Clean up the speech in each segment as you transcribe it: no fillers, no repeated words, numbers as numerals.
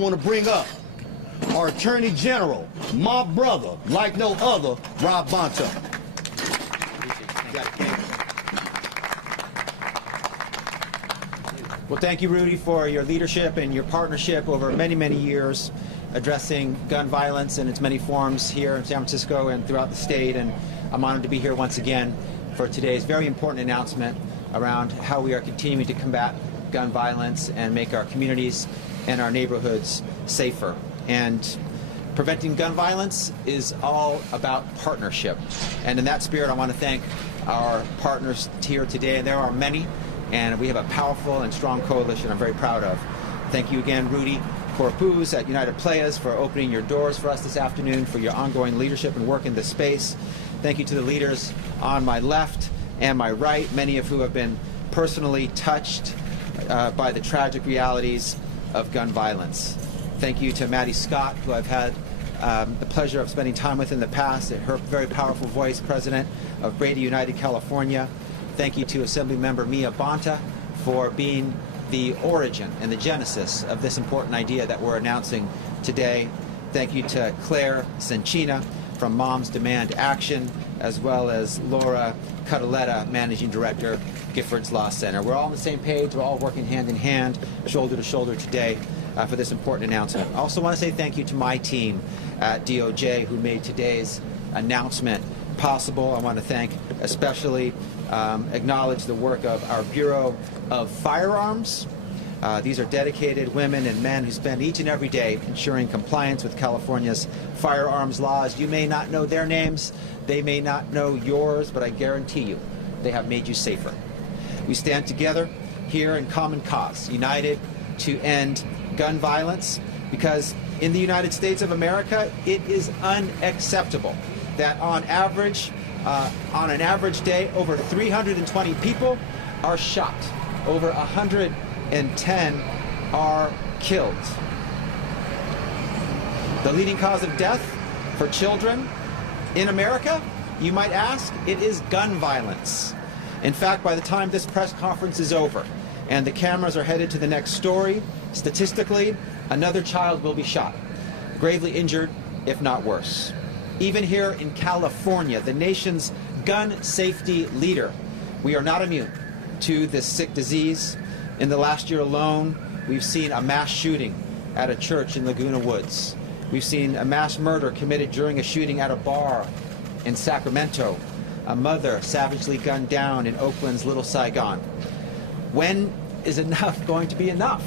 want to bring up our Attorney General, my brother, like no other, Rob Bonta. Well, thank you, Rudy, for your leadership and your partnership over many, many years addressing gun violence in its many forms here in San Francisco and throughout the state. And I'm honored to be here once again for today's very important announcement around how we are continuing to combat gun violence and make our communities and our neighborhoods safer. And preventing gun violence is all about partnership. And in that spirit, I want to thank our partners here today. There are many, and we have a powerful and strong coalition I'm very proud of. Thank you again, Rudy Corpuz at United Players, for opening your doors for us this afternoon, for your ongoing leadership and work in this space. Thank you to the leaders on my left and my right, many of who have been personally touched by the tragic realities of gun violence. Thank you to Maddie Scott, who I've had the pleasure of spending time with in the past, and her very powerful voice, president of Brady United California. Thank you to Assemblymember Mia Bonta for being the origin and the genesis of this important idea that we're announcing today. Thank you to Claire Sanchina from Moms Demand Action, as well as Laura Cutaletta, Managing Director, Gifford's Law Center. We're all on the same page. We're all working hand in hand, shoulder to shoulder today for this important announcement. I also want to say thank you to my team at DOJ who made today's announcement possible. I want to thank, especially acknowledge the work of our Bureau of Firearms. These are dedicated women and men who spend each and every day ensuring compliance with California's firearms laws. You may not know their names, they may not know yours, but I guarantee you they have made you safer. We stand together here in common cause, united to end gun violence, because in the United States of America, it is unacceptable that on an average day, over 320 people are shot, over 110 are killed. The leading cause of death for children in America, you might ask, it is gun violence. In fact, by the time this press conference is over and the cameras are headed to the next story, statistically, another child will be shot, gravely injured, if not worse. Even here in California, the nation's gun safety leader, we are not immune to this sick disease. In the last year alone, we've seen a mass shooting at a church in Laguna Woods. We've seen a mass murder committed during a shooting at a bar in Sacramento. A mother savagely gunned down in Oakland's Little Saigon. When is enough going to be enough?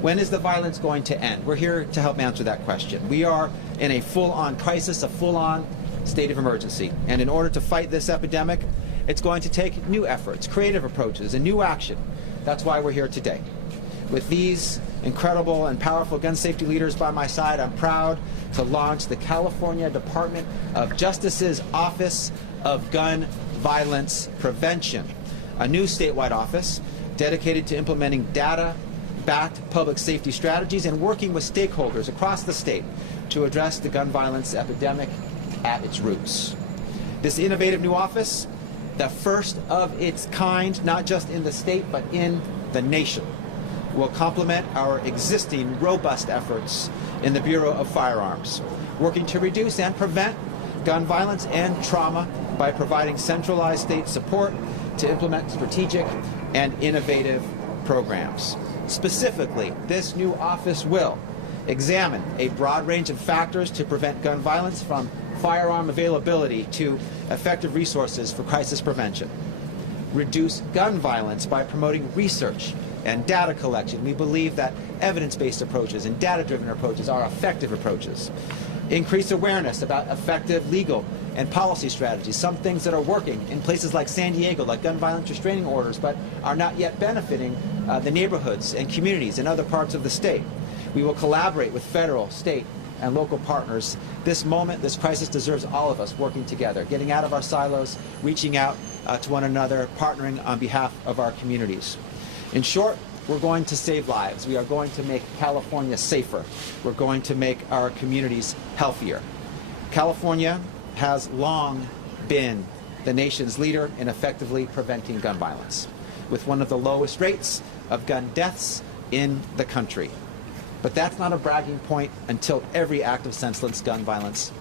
When is the violence going to end? We're here to help answer that question. We are in a full-on crisis, a full-on state of emergency. And in order to fight this epidemic, it's going to take new efforts, creative approaches, and new action. That's why we're here today. With these incredible and powerful gun safety leaders by my side, I'm proud to launch the California Department of Justice's Office of Gun Violence Prevention, a new statewide office dedicated to implementing data-backed public safety strategies and working with stakeholders across the state to address the gun violence epidemic at its roots. This innovative new office, the first of its kind, not just in the state, but in the nation, will complement our existing robust efforts in the Bureau of Firearms, working to reduce and prevent gun violence and trauma by providing centralized state support to implement strategic and innovative programs. Specifically, this new office will examine a broad range of factors to prevent gun violence, from firearm availability to effective resources for crisis prevention. Reduce gun violence by promoting research and data collection. We believe that evidence-based approaches and data-driven approaches are effective approaches. Increase awareness about effective legal and policy strategies, some things that are working in places like San Diego, like gun violence restraining orders, but are not yet benefiting the neighborhoods and communities in other parts of the state. We will collaborate with federal, state, and local partners. This moment, this crisis deserves all of us working together, getting out of our silos, reaching out to one another, partnering on behalf of our communities. In short, we're going to save lives. We are going to make California safer. We're going to make our communities healthier. California has long been the nation's leader in effectively preventing gun violence, with one of the lowest rates of gun deaths in the country. But that's not a bragging point until every act of senseless gun violence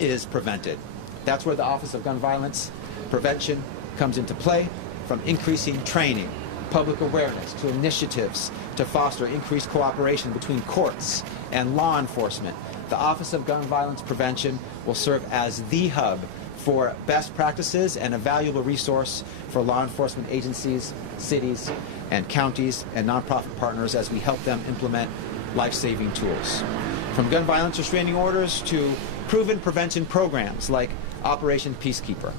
is prevented. That's where the Office of Gun Violence Prevention comes into play, from increasing training, public awareness, to initiatives to foster increased cooperation between courts and law enforcement. The Office of Gun Violence Prevention will serve as the hub for best practices and a valuable resource for law enforcement agencies, cities, and counties and nonprofit partners as we help them implement life-saving tools. From gun violence restraining orders to proven prevention programs like Operation Peacekeeper.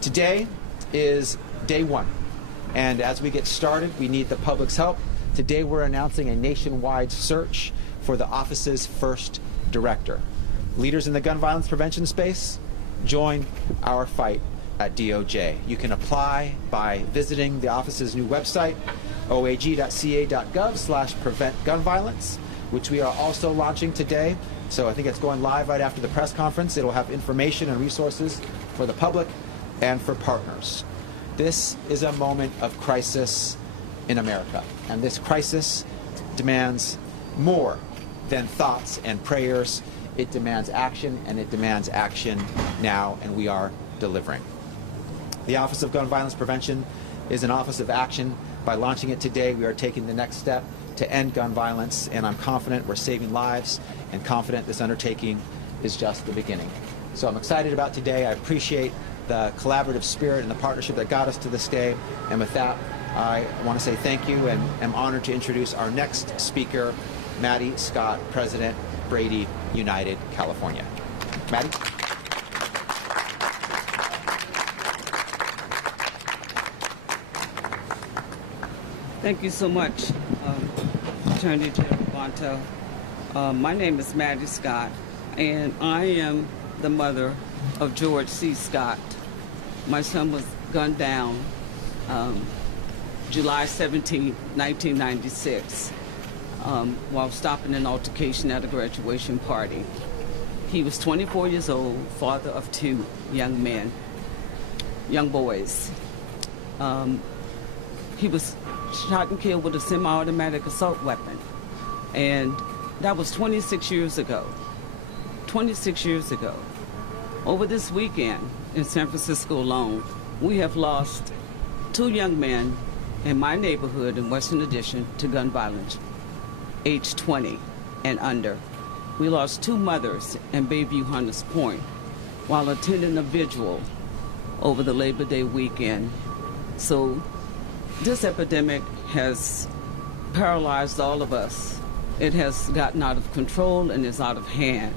Today is day one, and as we get started, we need the public's help. Today we're announcing a nationwide search for the office's first director. Leaders in the gun violence prevention space, join our fight at DOJ. You can apply by visiting the office's new website, oag.ca.gov/preventgunviolence, which we are also launching today. So I think it's going live right after the press conference. It'll have information and resources for the public and for partners. This is a moment of crisis in America, and this crisis demands more than thoughts and prayers. It demands action, and it demands action now, and we are delivering. The Office of Gun Violence Prevention is an office of action. By launching it today, we are taking the next step to end gun violence, and I'm confident we're saving lives, and confident this undertaking is just the beginning. So I'm excited about today. I appreciate the collaborative spirit and the partnership that got us to this day, and with that, I want to say thank you, and am honored to introduce our next speaker, Maddie Scott, President, Brady United, California. Maddie? Thank you so much, Attorney General Bonto. My name is Maddie Scott, and I am the mother of George C. Scott. My son was gunned down July 17, 1996, while stopping an altercation at a graduation party. He was 24 years old, father of two young boys. He was shot and killed with a semi-automatic assault weapon. And that was 26 years ago. 26 years ago. Over this weekend in San Francisco alone, we have lost two young men in my neighborhood in Western Addition to gun violence, age 20 and under. We lost two mothers in Bayview Hunters Point while attending a vigil over the Labor Day weekend. So this epidemic has paralyzed all of us. It has gotten out of control and is out of hand.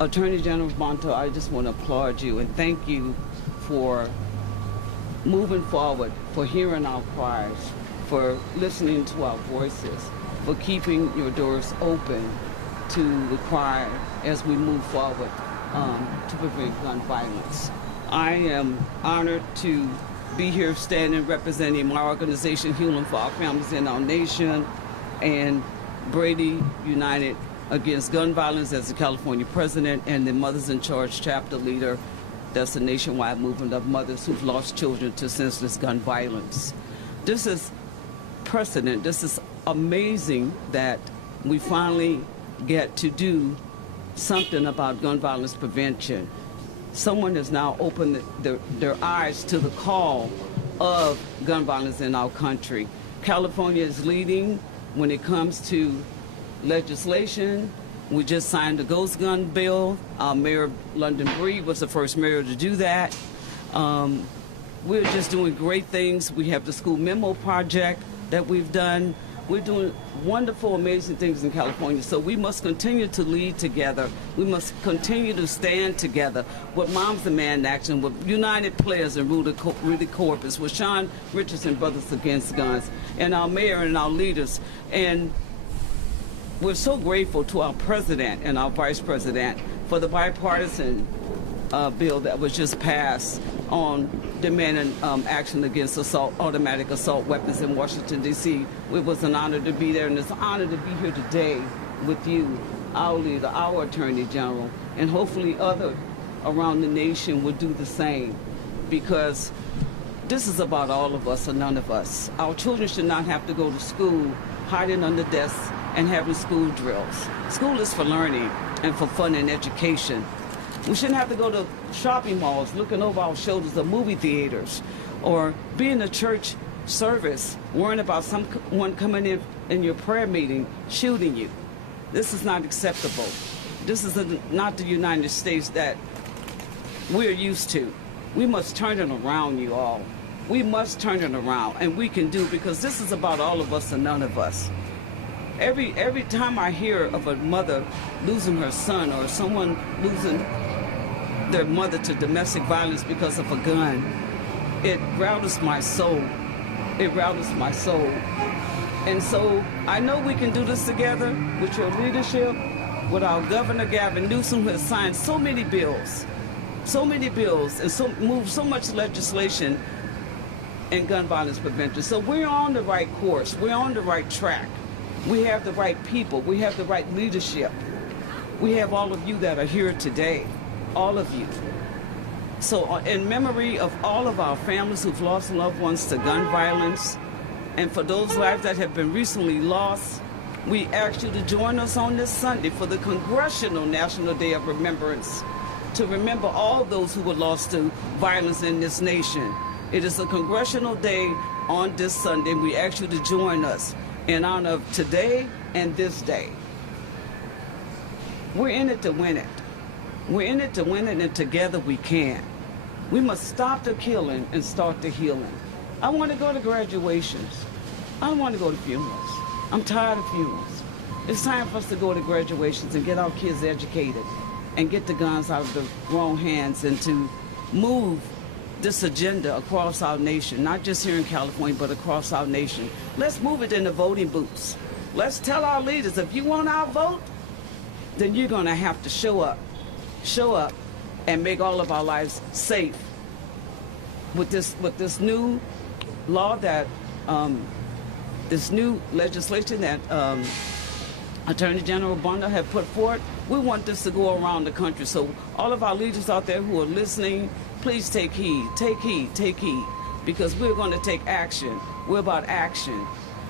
Attorney General Bonto, I just want to applaud you and thank you for moving forward, for hearing our cries, for listening to our voices, for keeping your doors open to the cry as we move forward to prevent gun violence. I am honored to be here standing representing my organization, Healing for Our Families and Our Nation, and Brady United Against Gun Violence as the California president, and the Mothers in Charge chapter leader. That's a nationwide movement of mothers who've lost children to senseless gun violence. This is precedent. This is amazing that we finally get to do something about gun violence prevention. Someone has now opened their eyes to the call of gun violence in our country. California is leading when it comes to legislation. We just signed the ghost gun bill. Our Mayor London Breed was the first mayor to do that. We're just doing great things. We have the school memo project that we've done. We're doing wonderful, amazing things in California, so we must continue to lead together. We must continue to stand together with Moms Demand Action, with United Players and Rudy Corpus, with Sean Richardson Brothers Against Guns, and our mayor and our leaders. And we're so grateful to our president and our vice president for the bipartisan bill that was just passed on demanding action against automatic assault weapons in Washington, D.C. It was an honor to be there, and it's an honor to be here today with you, our leader, our Attorney General, and hopefully others around the nation will do the same, because this is about all of us or none of us. Our children should not have to go to school hiding under desks and having school drills. School is for learning and for fun and education. We shouldn't have to go to shopping malls looking over our shoulders or movie theaters, or be in a church service worrying about someone coming in your prayer meeting shooting you. This is not acceptable. This is not the United States that we're used to. We must turn it around, you all. We must turn it around, and we can do, because this is about all of us and none of us. Every time I hear of a mother losing her son, or someone losing their mother to domestic violence because of a gun, it rattles my soul. It rattles my soul. And so I know we can do this together with your leadership, with our Governor Gavin Newsom, who has signed so many bills, and moved so much legislation in gun violence prevention. So we're on the right course. We're on the right track. We have the right people. We have the right leadership. We have all of you that are here today, all of you. So in memory of all of our families who've lost loved ones to gun violence, and for those lives that have been recently lost, we ask you to join us on this Sunday for the Congressional National Day of Remembrance, to remember all those who were lost to violence in this nation. It is a Congressional Day on this Sunday, and we ask you to join us in honor of today and this day. We're in it to win it. We're in it to win it, and together we can. We must stop the killing and start the healing. I want to go to graduations. I don't want to go to funerals. I'm tired of funerals. It's time for us to go to graduations and get our kids educated and get the guns out of the wrong hands, and to move this agenda across our nation, not just here in California, but across our nation. Let's move it in the voting booths. Let's tell our leaders, if you want our vote, then you're going to have to show up and make all of our lives safe. With this new law that, this new legislation that Attorney General Bonner have put forward, we want this to go around the country. So all of our leaders out there who are listening, please take heed, because we're going to take action. We're about action.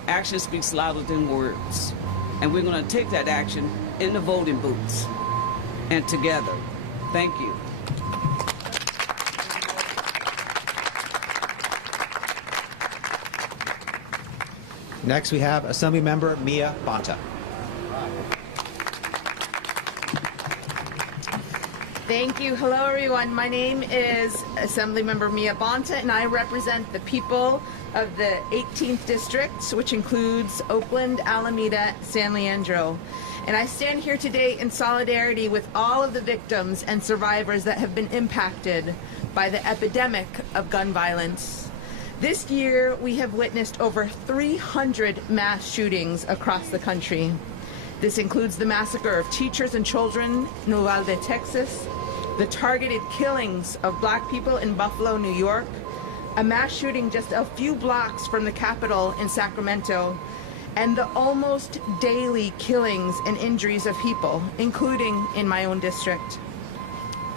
Action speaks louder than words. And we're going to take that action in the voting booths and together. Thank you. Next, we have Assemblymember Mia Bonta. Thank you. Hello, everyone. My name is Assemblymember Mia Bonta, and I represent the people of the 18th District, which includes Oakland, Alameda, San Leandro. And I stand here today in solidarity with all of the victims and survivors that have been impacted by the epidemic of gun violence. This year, we have witnessed over 300 mass shootings across the country. This includes the massacre of teachers and children in Uvalde, Texas, the targeted killings of Black people in Buffalo, New York, a mass shooting just a few blocks from the Capitol in Sacramento, and the almost daily killings and injuries of people, including in my own district.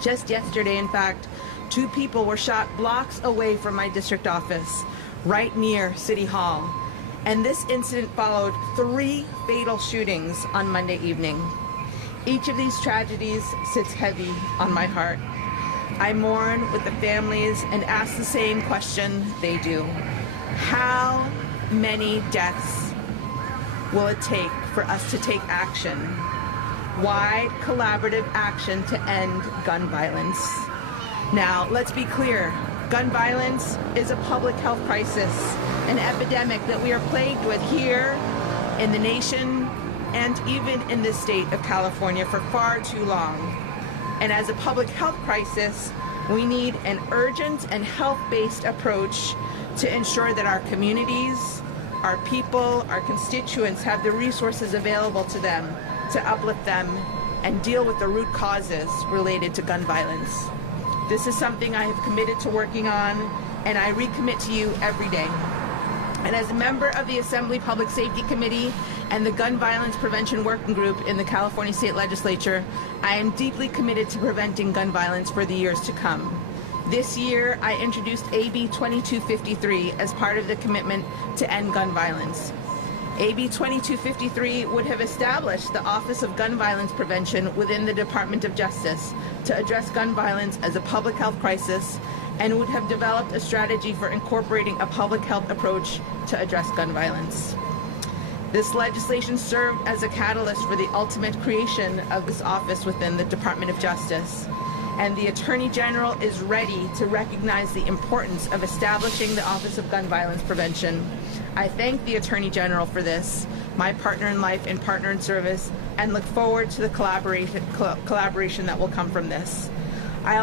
Just yesterday, in fact, 2 people were shot blocks away from my district office, right near City Hall. And this incident followed 3 fatal shootings on Monday evening. Each of these tragedies sits heavy on my heart. I mourn with the families and ask the same question they do. How many deaths will it take for us to take action? Wide collaborative action to end gun violence. Now, let's be clear. Gun violence is a public health crisis, an epidemic that we are plagued with here in the nation and even in the state of California for far too long. And as a public health crisis, we need an urgent and health-based approach to ensure that our communities, our people, our constituents have the resources available to them to uplift them and deal with the root causes related to gun violence. This is something I have committed to working on, and I recommit to you every day. And as a member of the Assembly Public Safety Committee and the Gun Violence Prevention Working Group in the California State Legislature, I am deeply committed to preventing gun violence for the years to come. This year, I introduced AB 2253 as part of the commitment to end gun violence. AB 2253 would have established the Office of Gun Violence Prevention within the Department of Justice to address gun violence as a public health crisis, and would have developed a strategy for incorporating a public health approach to address gun violence. This legislation served as a catalyst for the ultimate creation of this office within the Department of Justice. And the Attorney General is ready to recognize the importance of establishing the Office of Gun Violence Prevention. I thank the Attorney General for this, my partner in life and partner in service, and look forward to the collaboration that will come from this. I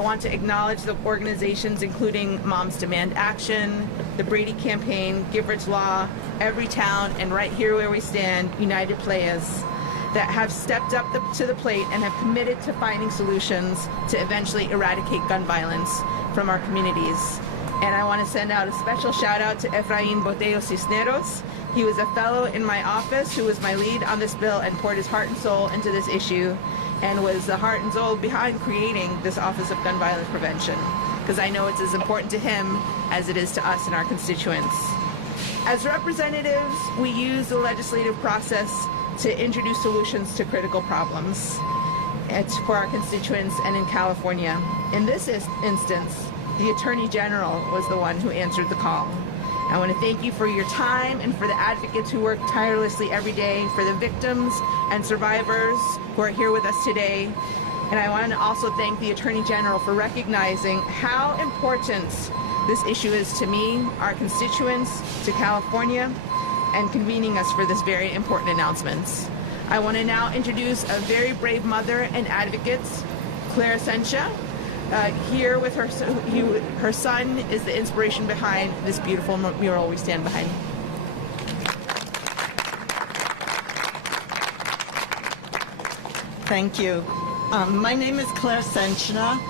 want to acknowledge the organizations including Moms Demand Action, the Brady Campaign, Gifford's Law, Every Town, and right here where we stand, United Players, that have stepped up to the plate and have committed to finding solutions to eventually eradicate gun violence from our communities. And I want to send out a special shout out to Efrain Boteo Cisneros. He was a fellow in my office who was my lead on this bill and poured his heart and soul into this issue, and was the heart and soul behind creating this Office of Gun Violence Prevention, because I know it's as important to him as it is to us and our constituents. As representatives, we use the legislative process to introduce solutions to critical problems for our constituents and in California. In this instance, the Attorney General was the one who answered the call. I want to thank you for your time and for the advocates who work tirelessly every day for the victims and survivors who are here with us today. And I want to also thank the Attorney General for recognizing how important this issue is to me, our constituents, to California, and convening us for this very important announcement. I want to now introduce a very brave mother and advocate, Claire Essentia, here with her son is the inspiration behind this beautiful mural we stand behind. Thank you. My name is Claire Essentia,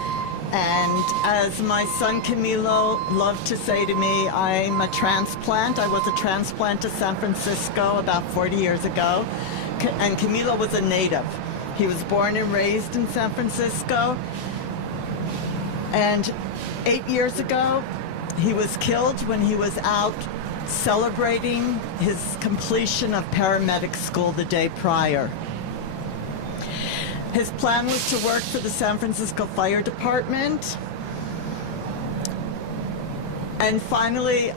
and as my son Camilo loved to say to me, I'm a transplant. I was a transplant to San Francisco about 40 years ago, and Camilo was a native. He was born and raised in San Francisco, and 8 years ago, he was killed when he was out celebrating his completion of paramedic school the day prior. His plan was to work for the San Francisco Fire Department. And finally,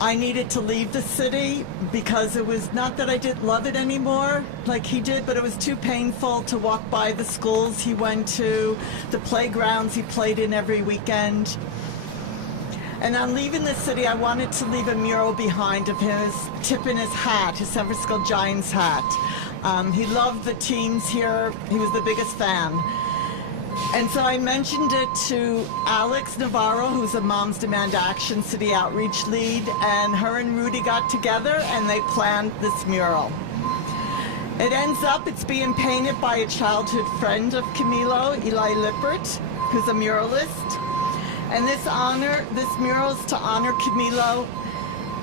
I needed to leave the city because it was not that I didn't love it anymore like he did, but it was too painful to walk by the schools he went to, the playgrounds he played in every weekend. And on leaving the city, I wanted to leave a mural behind of his tipping his hat, his San Francisco Giants hat. He loved the teams here. He was the biggest fan. And so I mentioned it to Alex Navarro, who's a Moms Demand Action City Outreach lead, and her and Rudy got together and they planned this mural. It ends up, it's being painted by a childhood friend of Camilo, Eli Lippert, who's a muralist. And this mural is to honor Camilo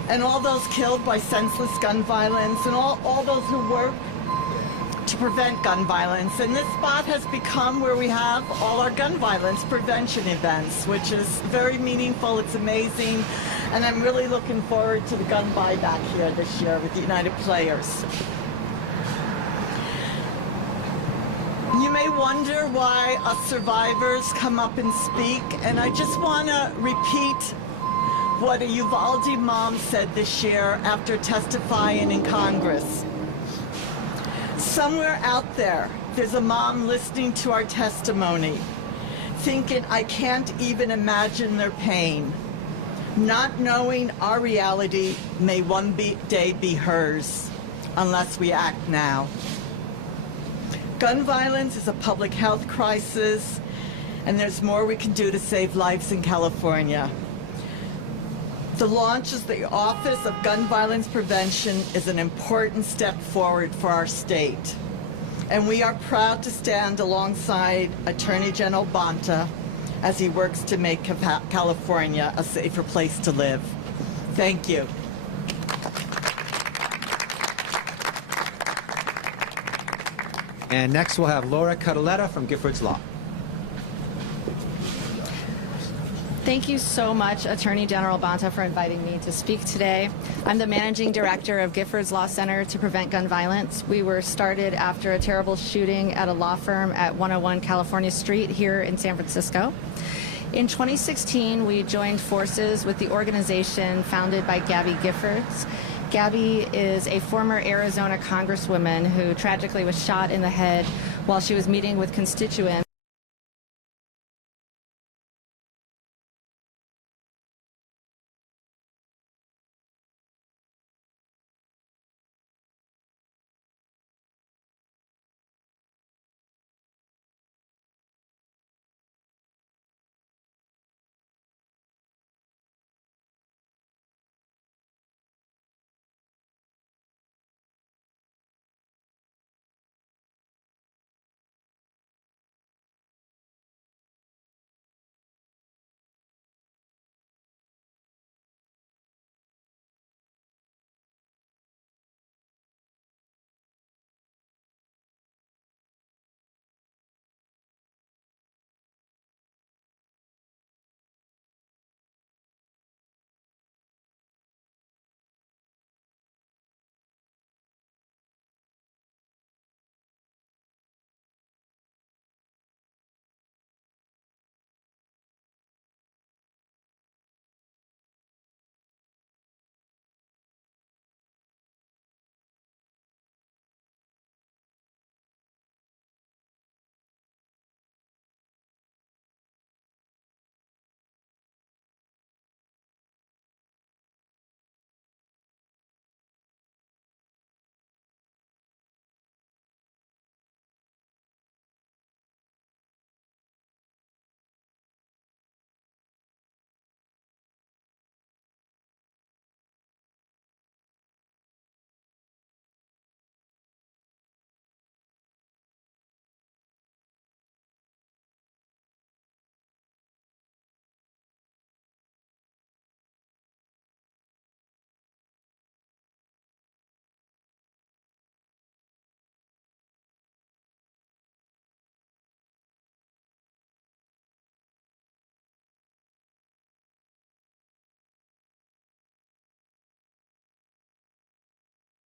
and all those killed by senseless gun violence and all those who work to prevent gun violence. And this spot has become where we have all our gun violence prevention events, which is very meaningful. It's amazing. And I'm really looking forward to the gun buyback here this year with the United Players. You may wonder why us survivors come up and speak, and I just want to repeat what a Uvalde mom said this year after testifying in Congress. Somewhere out there, there's a mom listening to our testimony, thinking, I can't even imagine their pain, not knowing our reality may one day be hers, unless we act now. Gun violence is a public health crisis, and there's more we can do to save lives in California. The launch of the Office of Gun Violence Prevention is an important step forward for our state. And we are proud to stand alongside Attorney General Bonta as he works to make California a safer place to live. Thank you. And next we'll have Laura Cutaletta from Gifford's Law. Thank you so much, Attorney General Bonta, for inviting me to speak today. I'm the Managing Director of Gifford's Law Center to Prevent Gun Violence. We were started after a terrible shooting at a law firm at 101 California Street here in San Francisco. In 2016, we joined forces with the organization founded by Gabby Giffords. Gabby is a former Arizona congresswoman who tragically was shot in the head while she was meeting with constituents